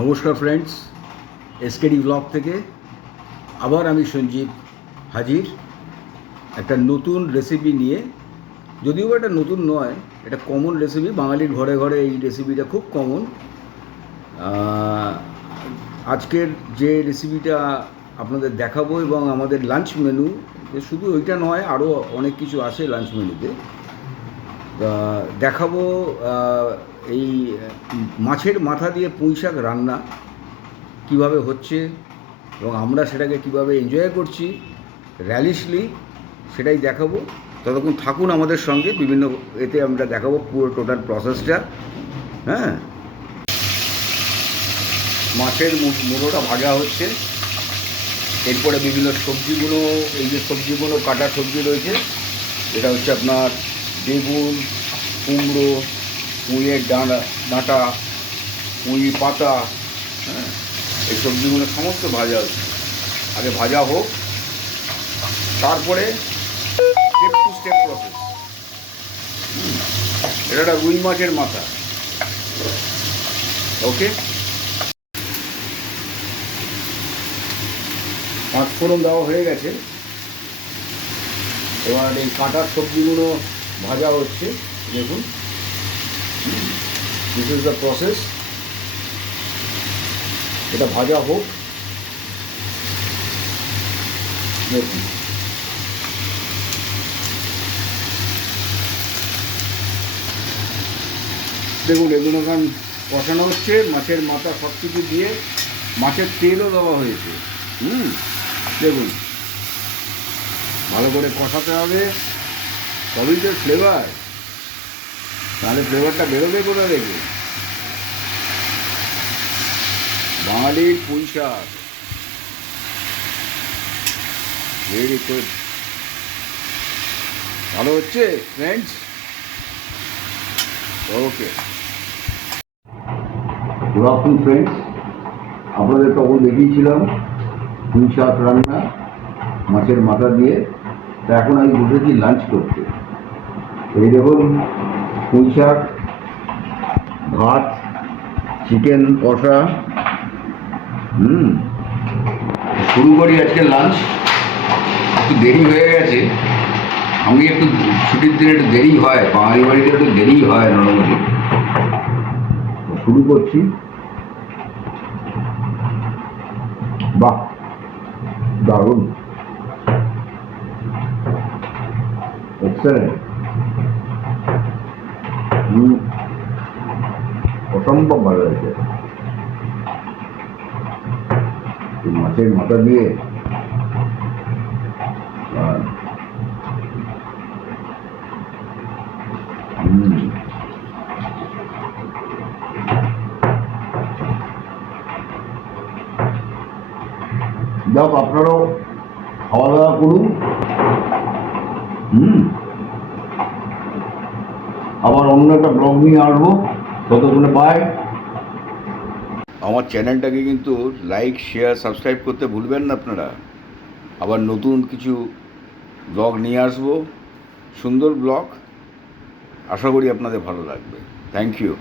নমস্কার friends, SKD blog থেকে আবার আমি সঞ্জীব হাজির একটা নতুন রেসিপি নিয়ে। যদিও এটা নতুন নয়, এটা কমন রেসিপি, বাঙালির ঘরে ঘরে এই রেসিপিটা খুব কমন। আজকের যে রেসিপিটা আপনাদের দেখাবো এবং আমাদের লাঞ্চ মেনু, শুধু ওইটা নয়, আরও অনেক কিছু আছে লাঞ্চ মেনুতে। দেখাবো এই মাছের মাথা দিয়ে পুঁই শাক রান্না কীভাবে হচ্ছে এবং আমরা সেটাকে কীভাবে এনজয় করছি র্যালিশলি, সেটাই দেখাবো। ততক্ষণ থাকুন আমাদের সঙ্গে, বিভিন্ন এতে আমরা দেখাবো পুরো টোটাল প্রসেসটা। হ্যাঁ, মাছের মুড়োটা ভাজা হচ্ছে, এরপরে বিভিন্ন সবজিগুলো, এই যে সবজিগুলো কাটা সবজি রয়েছে, এটা হচ্ছে আপনার বেগুন, কুমড়ো, পুঁইয়ের ডাঁটা, পুঁই পাতা, হ্যাঁ, এই সবজিগুলো সমস্ত ভাজা হচ্ছে। আগে ভাজা হোক, তারপরে স্টেপ টু স্টেপ প্রসেস। এটা একটা রুই মাছের মাথা। ওকে, পাঁচফোড়ন দেওয়া হয়ে গেছে, এবার এই কাঁটার সবজিগুলো ভাজা হচ্ছে। দেখুন, দিস ইজ দ্য প্রসেস। এটা ভাজা হোক। দেখুন, দেখুন এগুলো এখন কষানো হচ্ছে, মাছের মাথা সব কিছু দিয়ে, মাছের তেলও দেওয়া হয়েছে। দেখুন, ভালো করে কষাতে হবে, তবেই তো ফ্লেভার, তাহলে ফ্লেভারটা বেরোবে কোথা থেকে? বাঙালির পুঁই শাক, ভেরি গুড, ভালো হচ্ছে ফ্রেন্ডস। ওকে, গুড আফটারনুন ফ্রেন্ডস, আপনাদের তখন দেখিয়েছিলাম পুঁই শাক রান্না মাছের মাথা দিয়ে। তা এখন আমি বসেছি লাঞ্চ করতে। এই দেখুন, পুঁই শাক, ভাত, চিকেন কষা। শুরু করি আজকে লাঞ্চ। একটু দেরি হয়ে গেছে, আমি একটু ছুটির দিনে একটু দেরি হয়, বাঙালি বাড়িতে একটু দেরি হয় নর্মালি। শুরু করছি। বাহ, দারুণ, এক্সেলেন্ট, অসম্ভব ভালো হয়েছে। মাছের মাথা দিয়ে যাক, আপনারাও খাওয়া দাওয়া করুন। আবার অন্য একটা ব্লগ নিয়ে আসবো, ততক্ষণে বাই। আমার চ্যানেলটাকে কিন্তু লাইক, শেয়ার, সাবস্ক্রাইব করতে ভুলবেন না আপনারা। আবার নতুন কিছু ব্লগ নিয়ে আসবো, সুন্দর ব্লগ, আশা করি আপনাদের ভালো লাগবে। Thank you.